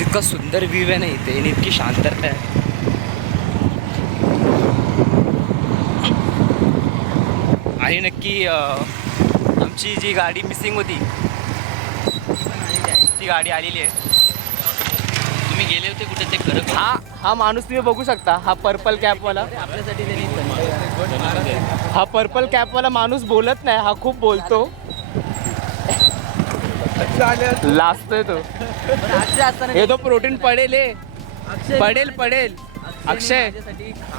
इतका सुंदर व्ह्यू आहे ना इथे आणि इतकी शांतता आहे. आणि नक्की आमची जी गाडी मिसिंग होती ती गाडी आलेली आहे. तुम्ही गेले होते कुठे ते खरं हा माणूस तुम्ही बघू शकता. हा पर्पल कॅपवाला आपल्यासाठी त्यांनी हा पर्पल कॅपवाला माणूस बोलत नाही, हा खूप बोलतो. लाजतोय तो. हे तो प्रोटीन पडेल पडेल. अक्षय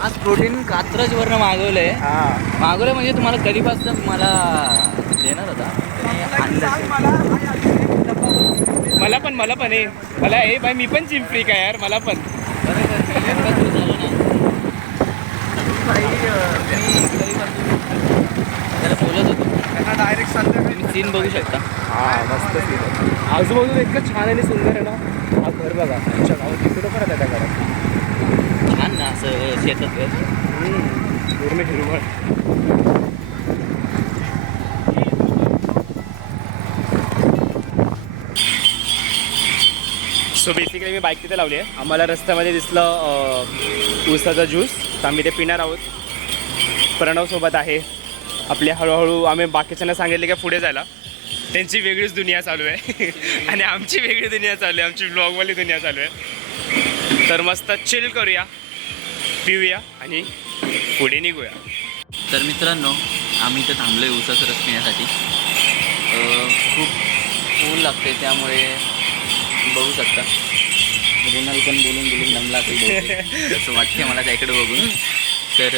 आज प्रोटीन कात्रज वरनं मागवलंय. मागवलंय म्हणजे तुम्हाला कधीपासून मला देणार होता. मला पण मला हे भाई मी पण जिम फ्रीक आहे यार. मला पण त्याला बोलत होतो डायरेक्ट तुम्ही सीन बघू शकता. मस्त सीन आहे. आजूबाजूला इतकं छान आणि सुंदर आहे ना. हा घर बघा आमच्या गावात तिकडं पण आहे त्या घरात. छान ना असं शेतात पूर्ण हिरवळ. सो बेसिकली मी बाईक तिथे लावली आहे. आम्हाला रस्त्यामध्ये दिसलं ऊसाचा ज्यूस, तर आम्ही ते पिणार आहोत. प्रणवसोबत आहे आपले. हळूहळू आम्ही बाकीच्यांना सांगितले की पुढे जायला. त्यांची वेगळीच दुनिया चालू आहे आणि आमची वेगळी दुनिया चालू आहे. आमची ब्लॉगवाली दुनिया चालू आहे. तर मस्त चिल करूया, पिऊया आणि पुढे निघूया. तर मित्रांनो, आम्ही इथं थांबलो आहे ऊसाचा रस पिण्यासाठी. खूप ऊन लागते त्यामुळे बघू शकता. रुणाल पण बोलून दमला असेल असं वाटते मला त्याकडे बघून. तर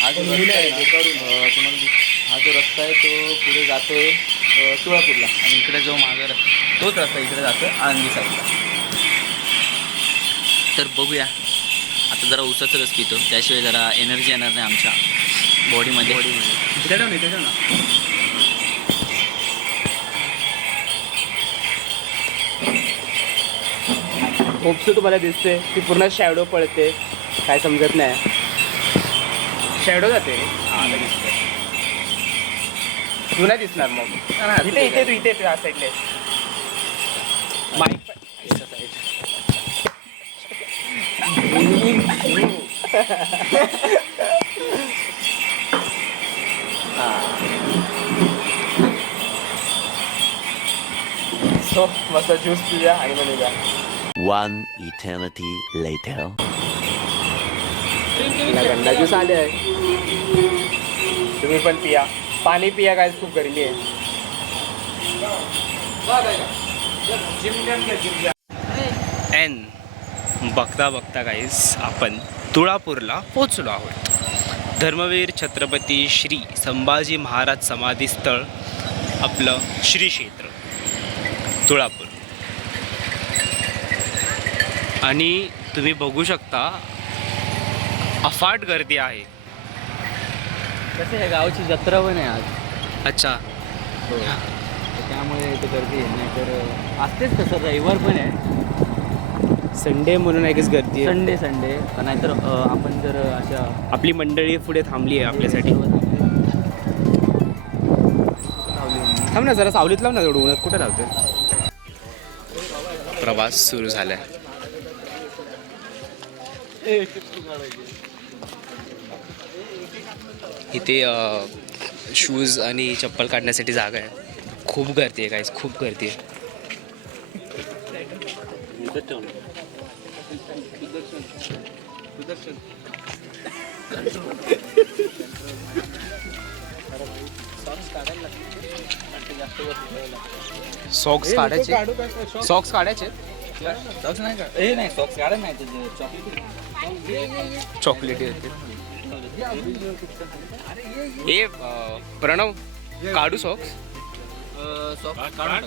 हा जो रस्ता आहे ना, हा जो रस्ता आहे तो पुढे जातो आहे तुळापूरला आणि इकडे जो मागं तोच रस्ता इकडे जातो आहे आळंदी साईडला. तर बघूया आता जरा ऊसाचं रस पितो, त्याशिवाय जरा एनर्जी येणार नाही आमच्या बॉडीमध्ये. होपसो तुम्हाला दिसते ती पूर्ण शॅडो पडते. काय समजत नाही. शॅडो जाते. तू नाही दिसणार मग. इथे तू या साईडले माईक सो मस्त ज्यूस पिऊया आणि मग निघा. One eternity later. गंदा ज्यूस आले आहे. तुम्ही पण पिया, पाणी पिया. काय खूप गरमी आहे. एन बघता गाईस आपण तुळापूरला पोचलो आहोत. धर्मवीर छत्रपती श्री संभाजी महाराज समाधी स्थळ, आपलं श्री क्षेत्र तुळापूर. आणि तुम्ही बघू शकता अफाट गर्दी आहे. कसं आहे, गावाची जत्रा पण आहे आज. अच्छा. हो, त्यामुळे इथे गर्दी आहे. नाही तर असतेच तसं रविवार पण आहे, संडे म्हणून आहे गर्दी आहे. संडे नाहीतर आपण जर अशा आपली मंडळी पुढे थांबली आहे आपल्यासाठी. थांब ना जरा, सावलीत लाव ना. एवढं उन्हात कुठे लावते. प्रवास सुरू झाला आहे. इथे शूज आणि चप्पल काढण्यासाठी जागा आहे. खूप गर्दी आहे गाईस, खूप गर्दी आहे. सॉक्स काढायचे. सॉक्स काढायचे. सॉक्स नाही का? हे नाही, सॉक्स काढत नाही. तुझे चॉकलेटी होते. ए प्रणव, काढू सॉक्स. सॉक्स काढ.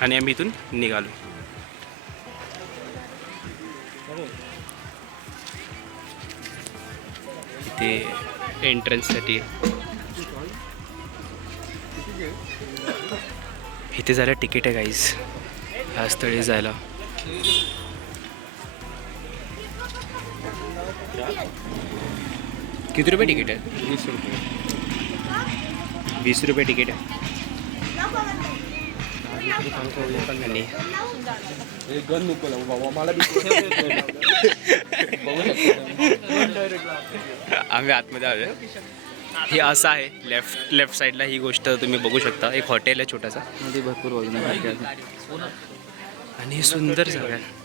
आणि आम्ही इथून निघालो. इथे एंट्रन्ससाठी इथे झालं तिकीट आहे गाईज ह्या स्थळी जायला. किती रुपये तिकीट आहे? 20 रुपये. 20 रुपये तिकीट आहे. आणि गन नको लावू बाबा मला बघू शकता. आम्ही आतमध्ये आलो. हे असं आहे लेफ्ट साईडला ही गोष्ट तुम्ही बघू शकता. एक हॉटेल आहे छोटासा मध्ये भरपूर बघण्यासारखे आहे. आणि सुंदर जागा आहे.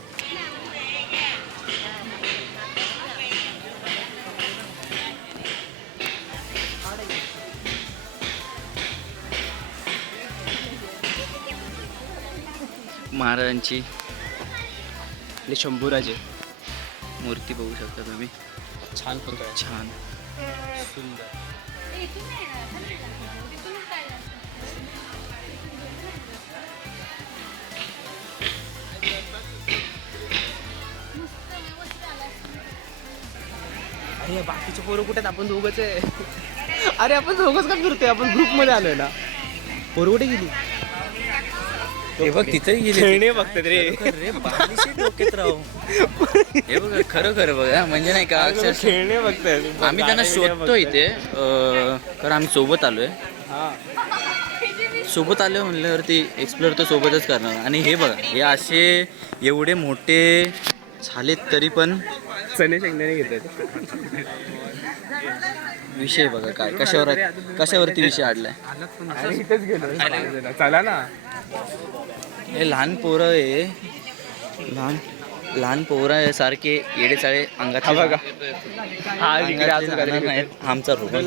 महाराजांची आणि शंभूराजे मूर्ती बघू शकता तुम्ही. छान फोटो आहे. छान. सुंदर. अरे बाकीचे पोरं कुठे आहेत? आपण दोघंच आहे. अरे आपण दोघंच का फिरतोय? आपण ग्रुपमध्ये आलोय ना. पोरं कुठे गेली? हे बघ तिथेही गेले. खेळणे बघतात रे. रे बालीशी डोक्यात राहू. हे बघ खरं बघा म्हणजे नाही का अक्षरशः खेळणे बघतात. आम्ही त्यांना शोधतो इथे कारण आम्ही सोबत आलोय. सोबत आलो म्हणल्यावरती एक्सप्लोअर तर सोबतच करणार. आणि हे बघा हे असे एवढे मोठे झालेत तरी पण चणे शेंगदाणे घेतात. विषय बघा काय कशावरती विषय आडलाय. इथेच गेलो. चला ना. हे लहान पोरं आहे. लहान पोरं सारखे येडेचाळे अंगात हा बघा. हा इकडे अजून जाणार काहीतरी नाहीत. आमचा रोबोट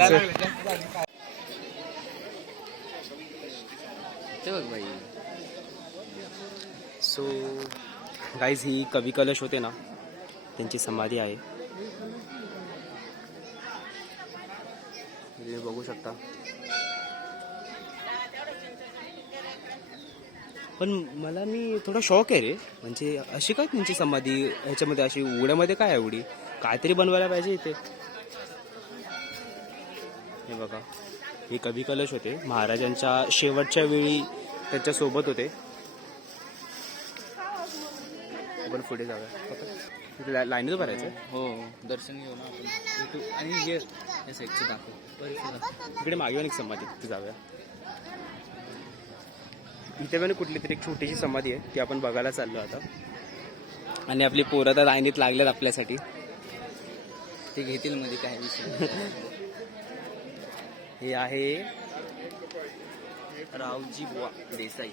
ते बघ भाई. सो गाईज ही कवी कलश होते ना त्यांची समाधी आहे. तुम्ही बघू शकता. पण मला मी थोडा शॉक आहे रे. म्हणजे अशी काय त्यांची समाधी ह्याच्यामध्ये अशी उघड्यामध्ये काय एवढी काहीतरी बनवायला पाहिजे इथे. हे बघा हे कवी कलश होते. महाराजांच्या शेवटच्या वेळी त्यांच्या सोबत होते. आपण पुढे जाऊया. लाईनीत भरायचं. हो दर्शन घेऊ ना आपण. आणि हे या साईडचं दाखव. इकडे मागे एक समाधी तिथे जाऊया. इथे पण कुठली तरी एक छोटीशी समाधी आहे ती आपण बघायला चाललो आता. आणि आपली पोरं तर लाईनीत लागल्यात आपल्यासाठी. ते घेतील मध्ये काय विषय. हे आहे रावजी बुवा देसाई.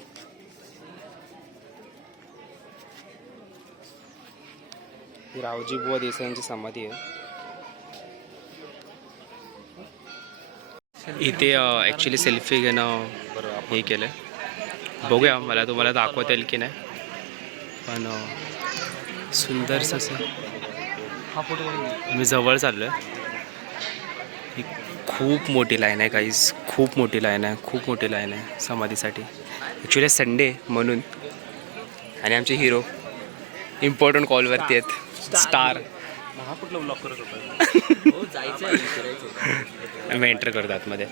ही रावजी बुवा देसाईंची समाधी आहे. इथे ॲक्च्युली सेल्फी घेणं हे केलं आहे. बघूया मला तुम्हाला दाखवता येईल की नाही. पण सुंदरसं असं मी जवळ चाललो आहे. ही खूप मोठी लाईन आहे काहीच. खूप मोठी लाईन आहे समाधीसाठी. ॲक्च्युली संडे म्हणून. आणि आमचे हिरो इम्पॉर्टंट कॉलवरती आहेत. स्टार ब्लॉक करत होता. मी एंटर करतो आतमध्ये.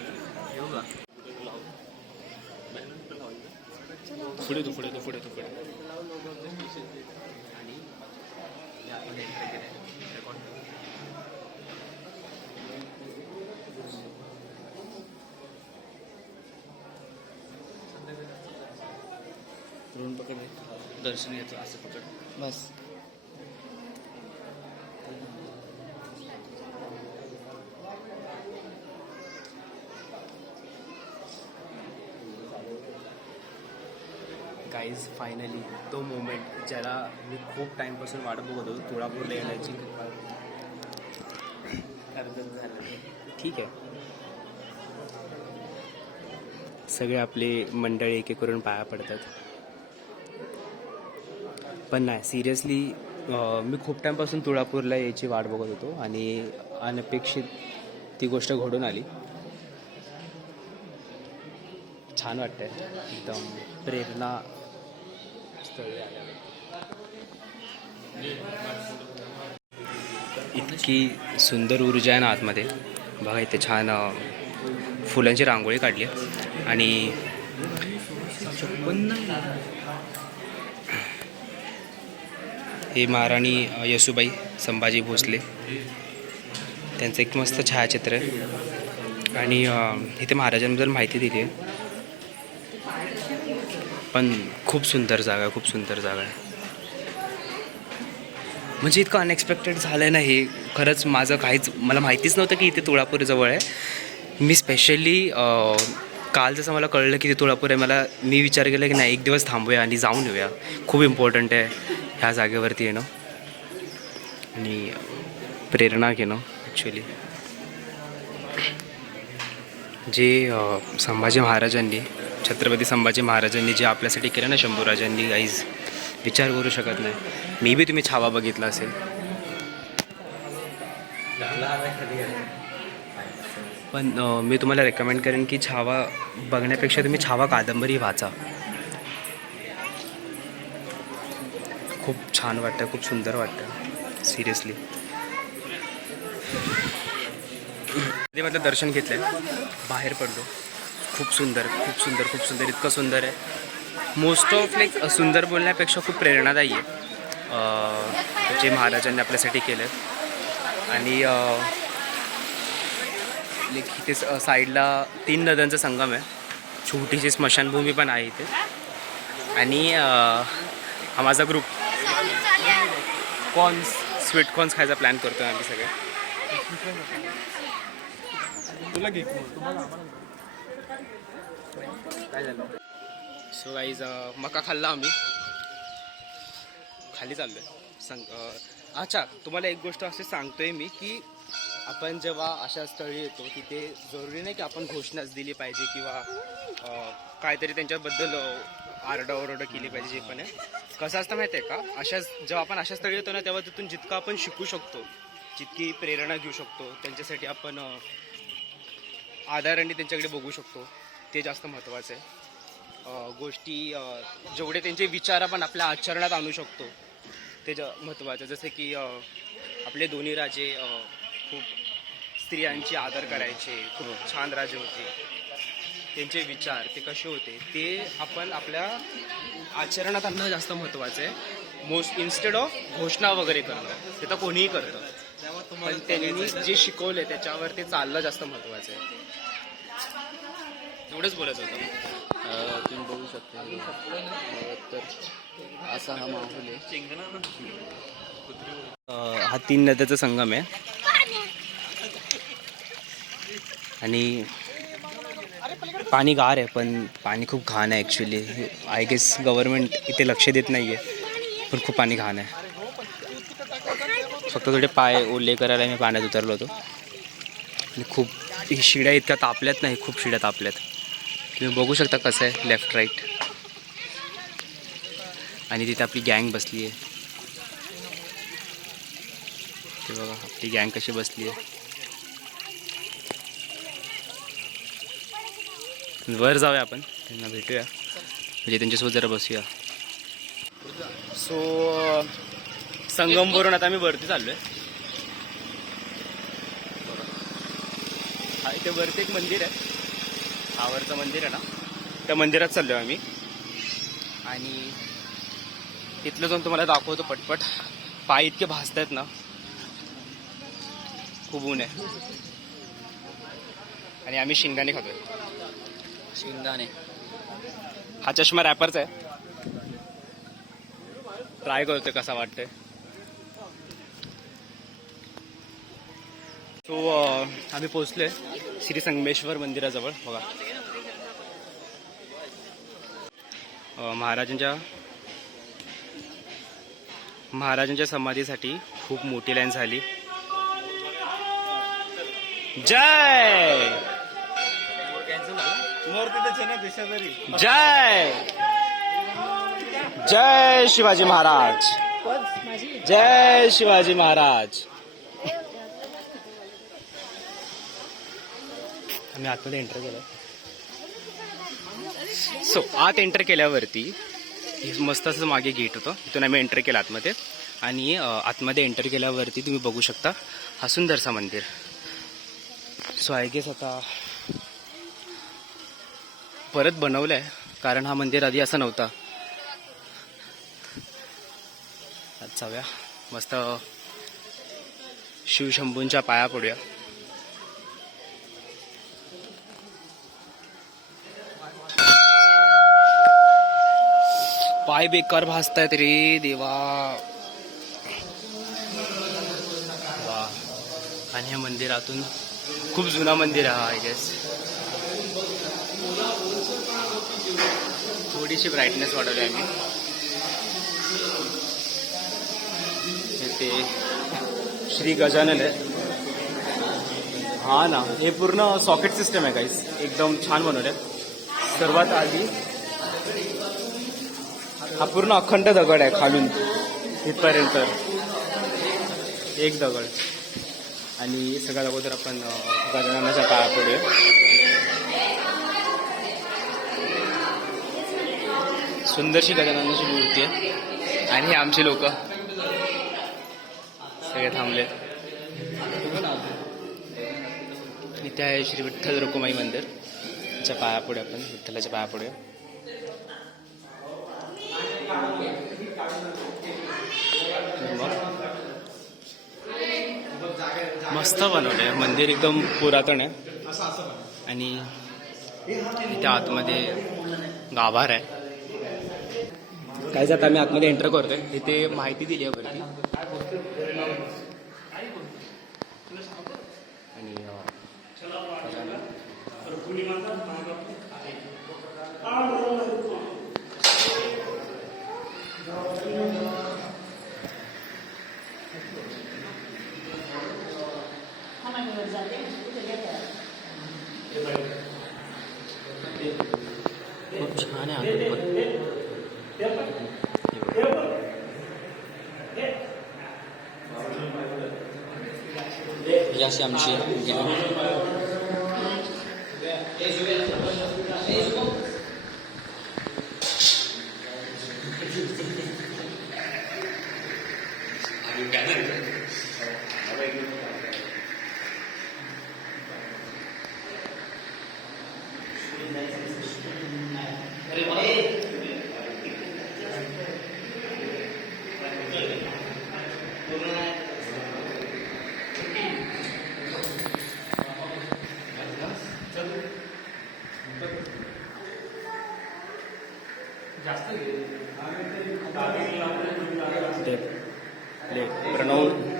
पुढे तू पकड दर्शन घ्यायचं असं पकड बस. गाईज फायनली तो मोमेंट ज्याला मी खूप टाईमपासून वाट बघत होतो तुळापूरला येण्याची. ठीक आहे. सगळे आपले मंडळी एक एक करून पाया पडतात. पण नाही सिरियसली मी खूप टाईमपासून तुळापूरला यायची वाट बघत होतो आणि अनपेक्षित ती गोष्ट घडून आली. छान वाटतंय. एकदम प्रेरणा स्थळी आल्यावर. इतकी सुंदर ऊर्जा आहे ना आतमध्ये. बघा इथे छान फुलांची रांगोळी काढली आहे. आणि हे महाराणी येसूबाई संभाजी भोसले त्यांचं एक मस्त छायाचित्र आहे आणि इथे महाराजांबद्दल माहिती दिली आहे. पण खूप सुंदर जागा आहे, खूप सुंदर जागा आहे. म्हणजे इतकं अनएक्सपेक्टेड झालं आहे ना हे. खरंच माझं काहीच मला माहितीच नव्हतं की इथे तुळापूर जवळ आहे. मी स्पेशली काल जसं मला कळलं की ते तुळापूर आहे, मी विचार केला की नाही एक दिवस थांबूया आणि जाऊन येऊया. खूप इम्पॉर्टंट आहे ह्या जागेवरती येणं आणि प्रेरणा घेणं. ॲक्च्युली जे संभाजी महाराजांनी, छत्रपती संभाजी महाराजांनी जे आपल्यासाठी केलं ना शंभूराजांनी, गाईज विचार करू शकत नाही. मी बी तुम्ही छावा बघितला असेल. पण मी तुम्हाला रेकमेंड करेन की छावा बघण्यापेक्षा तुम्ही छावा कादंबरी वाचा. खूप छान वाटतं, खूप सुंदर वाटतं सिरियसली. देवाचं दर्शन घेतलं आहे, बाहेर पडलो. खूप सुंदर, खूप सुंदर, खूप सुंदर, इतकं सुंदर आहे. मोस्ट ऑफ लाईक सुंदर बोलण्यापेक्षा खूप प्रेरणादायी आहे जे महाराजांनी आपल्यासाठी केलं. आणि इथे साईडला 3 नद्यांचा संगम आहे. छोटीशी स्मशानभूमी पण आहे इथे. आणि हा माझा ग्रुप स्वीट कॉर्न्स खायचा प्लॅन करतो आम्ही सगळे. काय झालं? सो गाईज मका खाल्ला आम्ही, खाली चाललो आहे. अच्छा, तुम्हाला एक गोष्ट असे सांगतोय मी की आपण जेव्हा अशा स्थळी येतो तिथे जरुरी नाही की आपण घोषणाच दिली पाहिजे किंवा काहीतरी त्यांच्याबद्दल आरडाओरडा केली पाहिजे. जे पण आहे कसं असतं माहिती आहे का, जेव्हा आपण अशा स्थळी येतो ना तेव्हा तिथून जितकं आपण शिकू शकतो, जितकी प्रेरणा घेऊ शकतो, त्यांच्यासाठी आपण आदराने त्यांच्याकडे बघू शकतो, ते जास्त महत्त्वाचं आहे. गोष्टी जेवढे त्यांचे विचार आपण आपल्या आचरणात आणू शकतो ते महत्त्वाचं. जसं की आपले दोन्ही राजे खूप स्त्रियांची आदर करायचे, खूप छान राजे होते. त्यांचे विचार ते कसे होते ते आपण आपल्या आचरणात आणणं जास्त महत्त्वाचं आहे. इन्स्टेड ऑफ घोषणा वगैरे करणं, ते तर कोणीही करतं, पण त्यांनी जे शिकवले त्याच्यावर ते चाललं जास्त महत्त्वाचं आहे. एवढंच बोलायचं होतं. तुम्ही बघू शकता तर असा हा माहोल आहे. हा 3 नद्याचा संगम आहे आणि पाणी गार आहे पण पाणी खूप घाण आहे. ॲक्च्युली आय गेस गव्हर्नमेंट इथे लक्ष देत नाही आहे, पण खूप पाणी घाण आहे. फक्त थोडे पाय ओले करायला मी पाण्यात उतरलो होतो आणि खूप शिड्या इतक्या तापल्यात नाही, खूप शिड्या तापल्यात. तुम्ही बघू शकता कसं आहे लेफ्ट राईट. आणि तिथे आपली गँग बसली आहे, ते बघा आपली गँग कशी बसली आहे. वर जाऊया आपण, त्यांना भेटूया, म्हणजे त्यांच्यासोबत जरा बसूया. सो संगमवरून आता आम्ही वरती चाललो आहे. हा इथे वरती एक मंदिर आहे, आवरचं मंदिर आहे ना, त्या मंदिरात चाललो आहे आम्ही. आणि तिथलं जाऊन तुम्हाला दाखवतो पटपट. पाय इतके भाजत आहेत ना, खूप ऊन आहे. आणि आम्ही शेंगदाणे खातोय. शेंगदाणे. हा चष्मा रॅपरचा आहे, ट्राय करतोय कसा वाटतंय. सो आम्ही पोचलोय श्री संगमेश्वर मंदिराजवळ. बघा महाराजांच्या समाधीसाठी खूप मोठी लाईन झाली. जय जय जय शिवाजी महाराज, जय शिवाजी महाराज. आम्ही आतमध्ये एंटर केलं. सो आत एंटर केल्यावरती मस्त असं मागे गेट होतं, तिथून आम्ही एंटर केलं आतमध्ये. आणि आतमध्ये एंटर केल्यावरती तुम्ही बघू शकता हा सुंदरसा मंदिर. सो आय गेस आता परत बनवलं आहे, कारण हा मंदिर आधी असा नव्हता. जाऊया मस्त शिवशंभूंच्या पाया पडूया. पाय बेकार भासतायत रे देवा. वा. आणि ह्या मंदिरातून खूप जुना मंदिर आहे आय गेस. थोडीशी ब्राईटनेस वाढवली आम्ही. ते श्री गजानन आहे. हा ना, हे पूर्ण सॉकेट सिस्टम आहे गाईस. एकदम छान बनवलं आहे. सर्वात आधी हा पूर्ण अखंड दगड आहे खालून इथपर्यंत एक दगड. आणि सगळ्यात अगोदर आपण गजाननाच्या पाया पडूया. सुंदरशी गजाननाची मूर्ती आहे. आणि हे आमचे लोक सगळे थांबलेत. इथे आहे श्री विठ्ठल रुक्माई मंदिर. च्या पाया पडूया आपण. विठ्ठलाच्या पाया पडूया. मस्त बनवलंय मंदिर. एकदम पुरातन आहे. आणि इथे आतमध्ये गाभार आहे. काय जात आम्ही आतमध्ये एंटर करतोय. इथे माहिती दिली आहे वरती. आणि खूप छान आहे. अशी आमची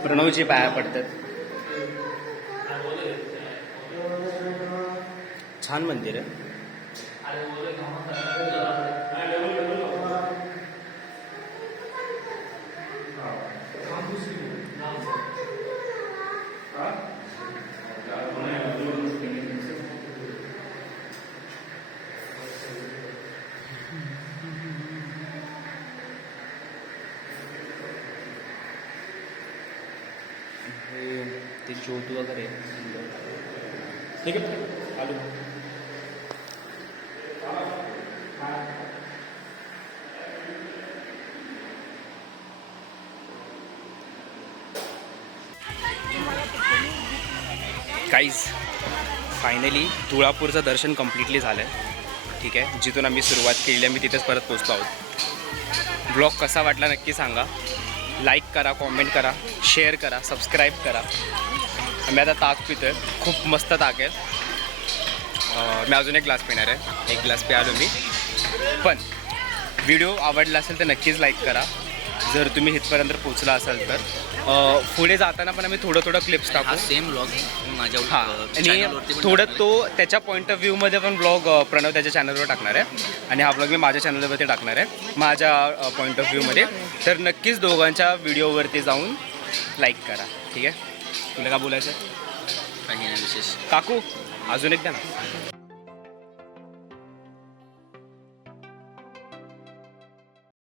प्रणवची पाया पडतात. छान मंदिर आहे. ते ज्योत वगैरे ठीक आहे. आलू गाईज फायनली तुळापूरचं दर्शन कम्प्लिटली झालं आहे. ठीक आहे. जिथून आम्ही सुरुवात केली आहे मी तिथेच परत पोचलो आहोत. ब्लॉग कसा वाटला नक्की सांगा. लाईक करा, कॉमेंट करा, शेअर करा, सबस्क्राईब करा. आम्ही आता ताक पितो आहे. खूप मस्त ताक आहे. मी अजून एक ग्लास पिणार आहे. एक ग्लास प्यालो मी. पण व्हिडिओ आवडला असेल तर नक्कीच लाईक करा. जर तुम्ही इथपर्यंत पोचला असाल तर पुढे जाताना पण आम्ही थोडं क्लिप्स टाकू. सेम ब्लॉग माझ्या आणि थोडं तो त्याच्या पॉईंट ऑफ व्ह्यूमध्ये पण ब्लॉग प्रणव त्याच्या चॅनलवर टाकणार आहे. आणि हा ब्लॉग मी माझ्या चॅनलवरती टाकणार आहे माझ्या पॉईंट ऑफ व्ह्यूमध्ये. तर नक्कीच दोघांच्या व्हिडिओवरती जाऊन लाईक करा. ठीक आहे. तुला काय बोलायचं आहे? काही नाही विशेष. काकू अजून एक द्या ना.